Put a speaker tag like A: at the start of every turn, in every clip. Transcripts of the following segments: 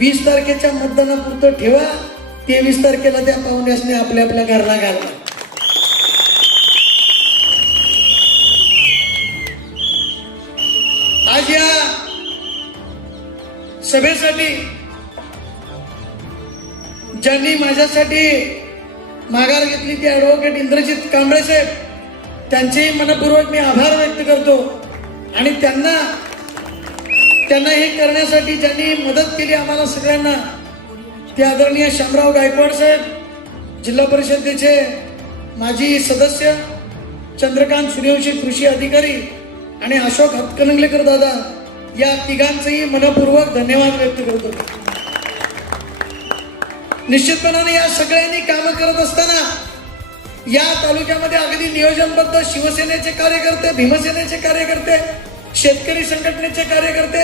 A: वीस तारखेच्या मतदानापुरतं ठेवा तेवीस तारखेला त्या पाहुण्यासने आपल्या आपल्या घरला घाल आज या सभेसाठी ज्यांनी माझ्यासाठी माघार घेतली ती ॲडव्होकेट इंद्रजित कांबळे साहेब त्यांचेही मनपूर्वक मी आभार व्यक्त करतो आणि त्यांना त्यांना हे करण्यासाठी ज्यांनी मदत केली आम्हाला सगळ्यांना ते आदरणीय शामराव गायकवाड साहेब जिल्हा परिषदेचे माजी सदस्य चंद्रकांत सूर्यवंशी कृषी अधिकारी आणि अशोक हतकनंगलेकर दादा या तिघांचेही मनपूर्वक धन्यवाद व्यक्त करतो निश्चितपणाने या सगळ्यांनी कामं करत असताना या तालुक्यामध्ये अगदी नियोजनबद्ध शिवसेनेचे कार्यकर्ते भीमसेनेचे कार्यकर्ते शेतकरी संघटनेचे कार्यकर्ते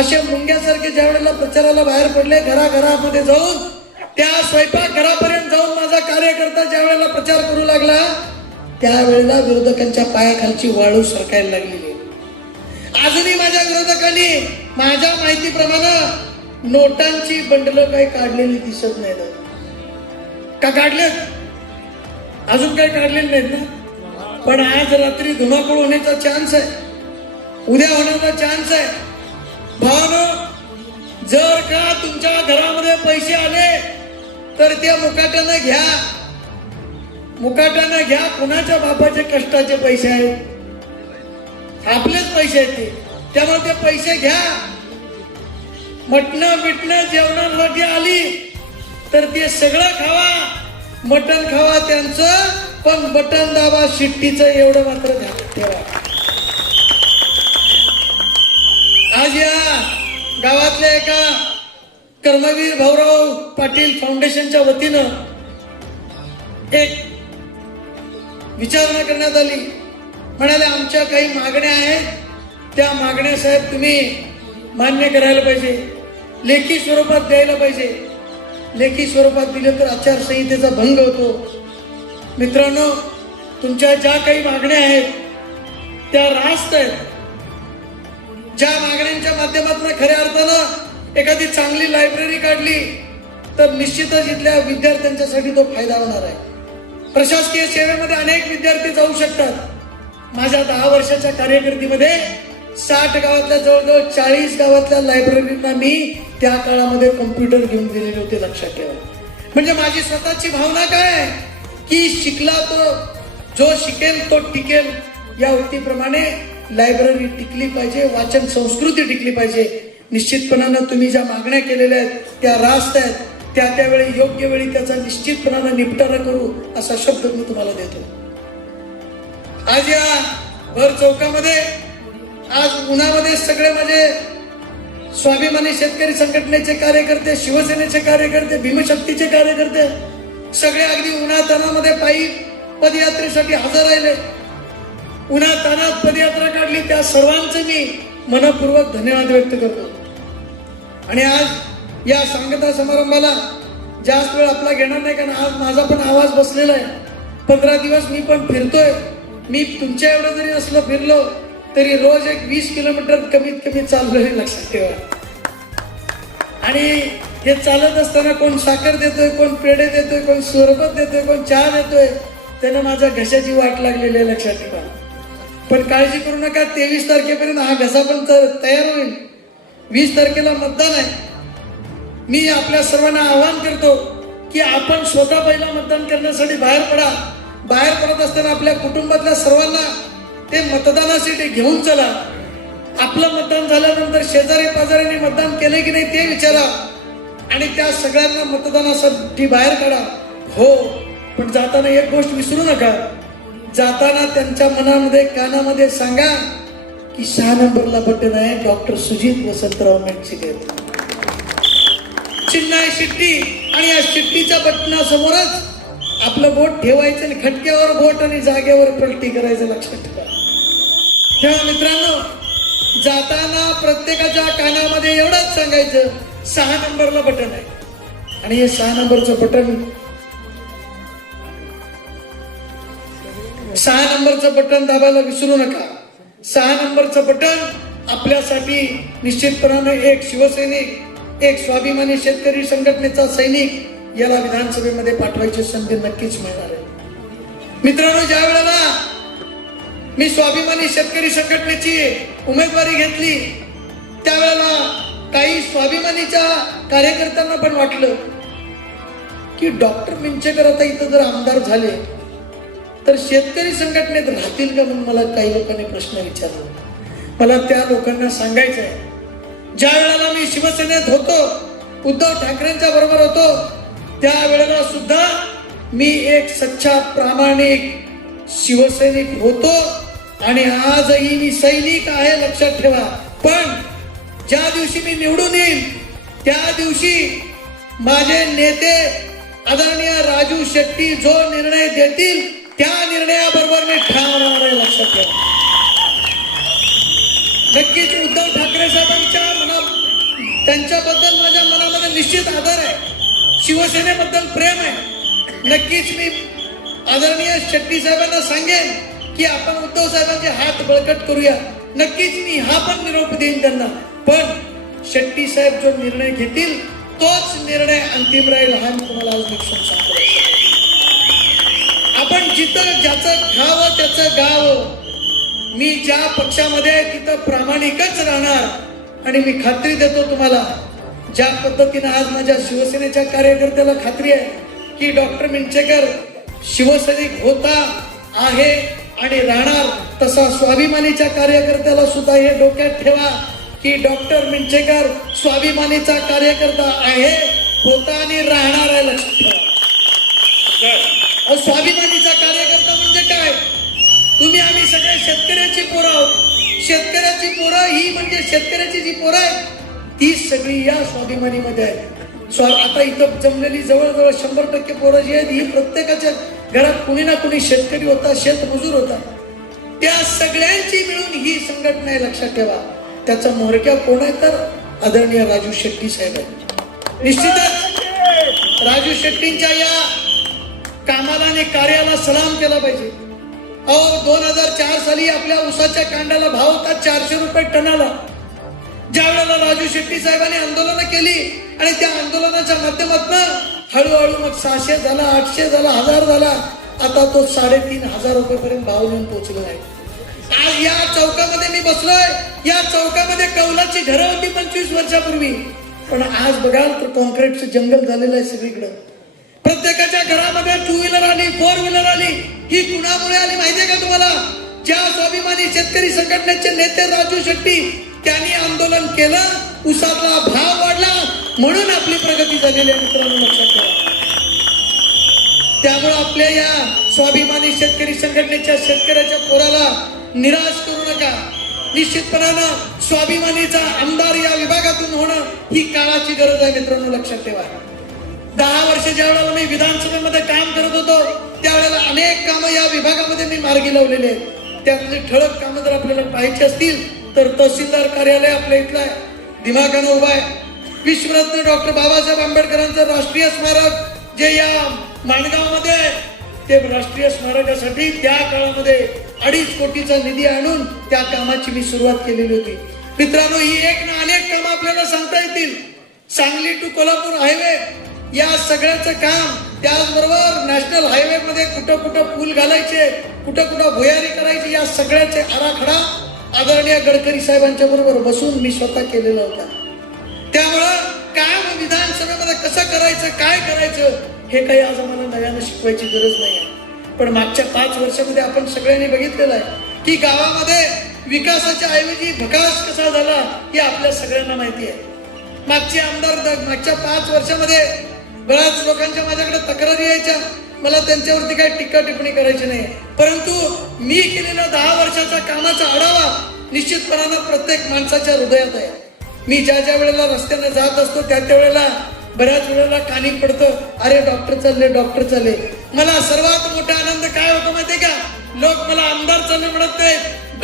A: असे मुंग्यासारखे ज्या वेळेला प्रचाराला बाहेर पडले घराघरामध्ये जाऊन त्या स्वयंपाक घरापर्यंत जाऊन माझा कार्यकर्ता ज्या वेळेला प्रचार करू लागला त्यावेळेला विरोधकांच्या पायाखालची वाळू सरकायला लागलेली अजूनही माझ्या विरोधकांनी माझ्या माहितीप्रमाणे नोटांची बंडल काही काढलेली दिसत नाही का काढले अजून काही काढलेले नाहीत ना पण आज रात्री धुमाकूळ होण्याचा चान्स आहे उद्या होण्याचा चान्स आहे भावन जर का तुमच्या घरामध्ये पैसे आले तर ते मुकाट्यानं घ्या मुकाट्यानं घ्या कुणाच्या बापाचे कष्टाचे पैसे आहेत आपलेच पैसे आहेत ते त्यामुळे ते पैसे घ्या मटणं बिटणं जेवणामध्ये आली तर ते सगळं खावा मटण खावा त्यांचं पण बटन दाबा शिट्टीचं एवढं मात्र तेव्हा ठेवा गावातल्या एका कर्मवीर भाऊराव पाटील फाउंडेशनच्या वतीनं एक विचारणा करण्यात आली म्हणाले आमच्या काही मागण्या आहेत त्या मागण्या साहेब तुम्ही मान्य करायला पाहिजे लेखी स्वरूपात द्यायला पाहिजे लेखी स्वरूपात दिलं तर आचारसंहितेचा भंग होतो मित्रांनो तुमच्या ज्या काही मागण्या आहेत त्या रास्त आहेत ज्या मागण्यांच्या माध्यमातून खऱ्या अर्थानं एखादी चांगली लायब्ररी काढली तर निश्चितच इथल्या विद्यार्थ्यांच्यासाठी तो फायदा होणार आहे प्रशासकीय सेवेमध्ये अनेक विद्यार्थी जाऊ शकतात माझ्या दहा वर्षाच्या कार्यकर्तीमध्ये साठ गावातल्या जवळजवळ चाळीस गावातल्या लायब्ररींना मी त्या काळामध्ये कम्प्युटर घेऊन दिलेले होते लक्षात ठेवा म्हणजे माझी स्वतःची भावना काय आहे की शिकला तो जो शिकेल तो टिकेल या वृत्तीप्रमाणे लायब्ररी टिकली पाहिजे वाचन संस्कृती टिकली पाहिजे निश्चितपणानं तुम्ही ज्या मागण्या केलेल्या आहेत त्या रास्त आहेत त्या त्यावेळी योग्य वेळी त्याचा निश्चितपणानं निपटारा करू असा शब्द मी तुम्हाला देतो आज या भर चौकामध्ये आज उन्हामध्ये सगळे माझे स्वाभिमानी शेतकरी संघटनेचे कार्यकर्ते शिवसेनेचे कार्यकर्ते भीमशक्तीचे कार्यकर्ते सगळे अगदी उन्हातनामध्ये पायी पदयात्रेसाठी हजर राहिले उन्हा ताना पदयात्रा काढली त्या सर्वांचे मी मनपूर्वक धन्यवाद व्यक्त करतो आणि आज या सांगता समारंभाला जास्त वेळ आपला घेणार नाही कारण आज माझा पण आवाज बसलेला आहे पंधरा दिवस मी पण फिरतोय मी तुमच्या एवढं जरी असलं फिरलो तरी रोज एक वीस किलोमीटर कमीत कमी हे लक्षात ठेवा आणि हे चालत असताना कोण साखर देतोय कोण पेढे देतोय कोण सरबत देतोय कोण चहा देतोय त्यांना माझ्या घशाची वाट लागलेली आहे लक्षात ठेवा पण काळजी करू नका तेवीस तारखेपर्यंत हा घसा पण तयार होईल वीस तारखेला मतदान आहे मी आपल्या सर्वांना आवाहन करतो की आपण स्वतः पहिला मतदान करण्यासाठी बाहेर पडा बाहेर पडत असताना आपल्या कुटुंबातल्या सर्वांना ते मतदानासाठी घेऊन चला आपलं मतदान झाल्यानंतर शेजारी पाजाऱ्यांनी मतदान केले की नाही ते विचारा आणि त्या सगळ्यांना मतदानासाठी बाहेर काढा हो पण जाताना एक गोष्ट विसरू नका जाताना त्यांच्या मनामध्ये कानामध्ये सांगा की सहा नंबरला बटन आहे डॉक्टर सुजित वसंतराव मेटशिकर चिन्ह शिट्टी आणि या शिट्टीच्या बटनासमोरच आपलं बोट ठेवायचं आणि खटक्यावर बोट आणि जागेवर पलटी करायचं लक्षात ठेवा तेव्हा मित्रांनो जाताना प्रत्येकाच्या कानामध्ये एवढंच सांगायचं सहा नंबरला बटन आहे आणि हे सहा नंबरचं बटन सहा नंबरचं बटन दाबायला विसरू नका सहा नंबरचं बटन आपल्यासाठी निश्चितपणाने एक शिवसैनिक एक स्वाभिमानी शेतकरी संघटनेचा सैनिक याला विधानसभेमध्ये पाठवायची संधी नक्कीच मिळणार आहे मित्रांनो ज्या वेळेला मी स्वाभिमानी शेतकरी संघटनेची उमेदवारी घेतली त्यावेळेला काही स्वाभिमानीच्या कार्यकर्त्यांना पण वाटलं की डॉक्टर मिंचेकर आता इथं जर आमदार झाले तर शेतकरी संघटनेत राहतील का म्हणून मला काही लोकांनी प्रश्न विचारला मला त्या लोकांना सांगायचं आहे ज्या वेळेला मी शिवसेनेत होतो उद्धव ठाकरेंच्या बरोबर होतो त्यावेळेला सुद्धा मी एक सच्चा प्रामाणिक शिवसैनिक होतो आणि आजही मी सैनिक आहे लक्षात ठेवा पण ज्या दिवशी मी निवडून येईल त्या दिवशी माझे नेते आदरणीय राजू शेट्टी जो निर्णय देतील त्या निर्णयाबरोबर मी ठाम आहे लक्षात नक्कीच उद्धव ठाकरे साहेबांच्या मना त्यांच्याबद्दल माझ्या मनामध्ये निश्चित आदर आहे शिवसेनेबद्दल प्रेम आहे नक्कीच मी आदरणीय शेट्टी साहेबांना सांगेन की आपण उद्धव साहेबांचे हात बळकट करूया नक्कीच मी हा पण निरोप देईन त्यांना पण शेट्टी साहेब जो निर्णय घेतील तोच निर्णय अंतिम राहील हा मी तुम्हाला आज सांगतो आपण जिथं ज्याचं खाव त्याचं गाव मी ज्या पक्षामध्ये तिथं प्रामाणिकच राहणार आणि मी खात्री देतो तुम्हाला ज्या पद्धतीनं आज माझ्या शिवसेनेच्या कार्यकर्त्याला खात्री आहे की डॉक्टर मिंचेकर शिवसैनिक होता आहे आणि राहणार तसा स्वाभिमानीच्या कार्यकर्त्याला सुद्धा हे डोक्यात ठेवा की डॉक्टर मिंचेकर स्वाभिमानीचा कार्यकर्ता आहे होता आणि राहणार आहे लक्षात ठेवा स्वाभिमानीचा कार्यकर्ता म्हणजे काय तुम्ही आम्ही सगळे शेतकऱ्याची पोरं आहोत शेतकऱ्याची पोरं ही म्हणजे शेतकऱ्याची जी पोरं आहे ती सगळी या स्वाभिमानीमध्ये आहे स्वा आता इथं जमलेली जवळजवळ शंभर टक्के पोरं जी आहेत ही प्रत्येकाच्या घरात कुणी ना कुणी शेतकरी होता शेतमजूर होता त्या सगळ्यांची मिळून ही संघटना आहे लक्षात ठेवा त्याचा म्होरक्या कोण आहे तर आदरणीय राजू शेट्टी साहेब आहेत निश्चितच राजू शेट्टींच्या या कामाला आणि कार्याला सलाम केला पाहिजे अहो दोन हजार चार साली आपल्या उसाच्या कांड्याला भाव होता चारशे रुपये टनाला ज्या वेळेला राजू शेट्टी साहेबांनी आंदोलन केली आणि त्या आंदोलनाच्या माध्यमातून हळूहळू मग सहाशे झाला आठशे झाला हजार झाला आता तो साडेतीन हजार पर्यंत भाव लिहून पोहोचला आहे आज या चौकामध्ये मी बसलोय या चौकामध्ये कौलाची घरं होती पंचवीस वर्षापूर्वी पण आज बघाल तर कॉन्क्रीटचं जंगल झालेलं आहे सगळीकडं प्रत्येकाच्या घरामध्ये टू व्हीलर आली फोर व्हीलर आली ही कुणामुळे आली माहितीये का तुम्हाला ज्या स्वाभिमानी शेतकरी संघटनेचे नेते राजू शेट्टी त्यांनी आंदोलन केलं उसाचा भाव वाढला म्हणून आपली प्रगती झालेली आहे मित्रांनो लक्षात ठेवा त्यामुळे आपल्या या स्वाभिमानी शेतकरी संघटनेच्या शेतकऱ्याच्या पोराला निराश करू नका निश्चितपणानं स्वाभिमानीचा आमदार या विभागातून होणं ही काळाची गरज आहे मित्रांनो लक्षात ठेवा दहा वर्ष ज्या वेळेला मी विधानसभेमध्ये काम करत होतो त्यावेळेला अनेक कामं या विभागामध्ये मी मार्गी लावलेले आहेत त्यामध्ये ठळक कामं जर आपल्याला पाहायची असतील तर तहसीलदार कार्यालय आपल्या इथला दिमागानं उभा आहे विश्वरत्न डॉक्टर बाबासाहेब आंबेडकरांचं राष्ट्रीय स्मारक जे या माणगावमध्ये आहे ते राष्ट्रीय स्मारकासाठी त्या काळामध्ये अडीच कोटीचा निधी आणून त्या कामाची मी सुरुवात केलेली होती मित्रांनो ही एक ना अनेक कामं आपल्याला सांगता येतील सांगली टू कोल्हापूर हायवे या सगळ्याचं काम त्याचबरोबर नॅशनल हायवे मध्ये कुठं कुठं पूल घालायचे कुठं कुठं भुयारी करायची या सगळ्याचे आराखडा आदरणीय गडकरी साहेबांच्या बरोबर बसून मी स्वतः केलेला होता त्यामुळं काय विधानसभेमध्ये कसं करायचं काय करायचं हे काही आज आम्हाला नव्यानं शिकवायची गरज नाही आहे पण मागच्या पाच वर्षामध्ये आपण सगळ्यांनी बघितलेलं आहे की गावामध्ये विकासाच्या ऐवजी भकास कसा झाला हे आपल्या सगळ्यांना माहिती आहे मागचे आमदार मागच्या पाच वर्षामध्ये बऱ्याच लोकांच्या माझ्याकडे तक्रारी यायच्या मला त्यांच्यावरती काही टीका टिप्पणी करायची नाही परंतु मी केलेला दहा वर्षाचा कामाचा आढावा निश्चितपणानं प्रत्येक माणसाच्या हृदयात आहे मी ज्या ज्या वेळेला रस्त्याने जात असतो त्या त्या वेळेला बऱ्याच वेळेला कानी पडतं अरे डॉक्टर चालले डॉक्टर चालले मला सर्वात मोठा आनंद काय होतो माहितीये का लोक मला आमदार चालले म्हणत नाही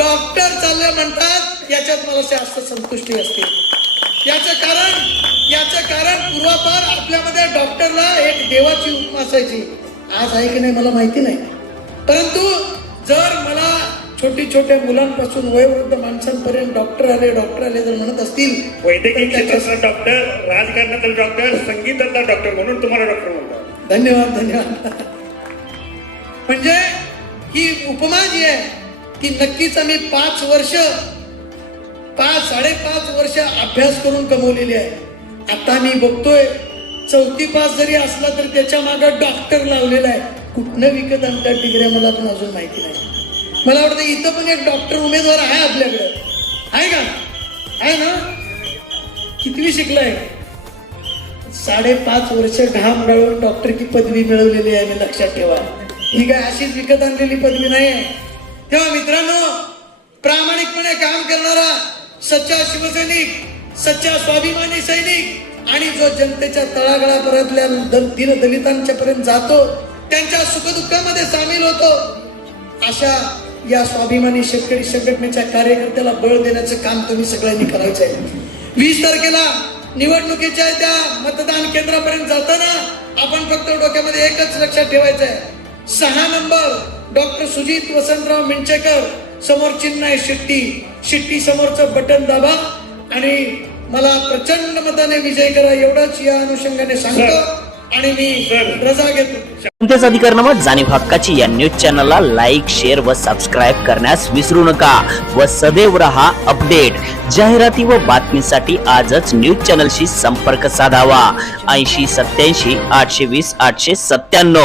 A: डॉक्टर चालले म्हणतात याच्यात मला जास्त संतुष्टी असते याचं कारण याचं कारण पूर्वापार आपल्यामध्ये डॉक्टरला एक देवाची उपमा असायची आज आहे की नाही मला माहिती नाही परंतु जर मला छोटी छोट्या मुलांपासून वयोवृद्ध माणसांपर्यंत डॉक्टर आले डॉक्टर आले जर म्हणत असतील
B: वैद्यकीय डॉक्टर राजकारणातील डॉक्टर संगीतातला डॉक्टर म्हणून तुम्हाला डॉक्टर
A: धन्यवाद धन्यवाद म्हणजे ही उपमा जी आहे की नक्कीच आम्ही पाच वर्ष पाच साडेपाच वर्ष अभ्यास करून कमवलेली आहे आता मी बघतोय चौथी पास जरी असला तर त्याच्या मागे डॉक्टर लावलेला आहे कुठनं विकत आणता डिग्री मला पण अजून माहिती नाही मला वाटतं इथं पण एक डॉक्टर उमेदवार आहे आपल्याकडे आहे का आहे ना कितवी शिकलाय साडेपाच वर्ष घाम गाळून की पदवी मिळवलेली आहे मी लक्षात ठेवा ही काय अशीच विकत आणलेली पदवी नाही आहे तेव्हा मित्रांनो प्रामाणिकपणे काम करणारा सच्चा शिवसैनिक सच्चा स्वाभिमानी सैनिक आणि जो जनतेच्या तळागळापर्यंतल्या दलितांच्या पर्यंत जातो त्यांच्या सुखदुःखामध्ये सामील होतो अशा या स्वाभिमानी शेतकरी संघटनेच्या कार्यकर्त्याला बळ देण्याचं काम तुम्ही सगळ्यांनी करायचं आहे वीस तारखेला निवडणुकीच्या त्या मतदान केंद्रापर्यंत जाताना आपण फक्त डोक्यामध्ये एकच लक्षात ठेवायचं आहे सहा नंबर डॉक्टर सुजित वसंतराव मिंचेकर समोर चिन्ह आहे शिट्टी शिट्टी समोरचं बटन दाबा आणि मला प्रचंड मताने विजय करा एवढाच या अनुषंगाने सांगतो आणि मी रजा घेतो
C: कोणत्याच अधिकारनामा जाणीव हक्काची या न्यूज चॅनलला लाईक शेअर व सबस्क्राईब करण्यास विसरू नका व सदैव रहा अपडेट जाहिराती व बातमीसाठी आजच न्यूज चॅनलशी संपर्क साधावा ऐंशी सत्याऐंशी आठशे वीस आठशे सत्त्याण्णव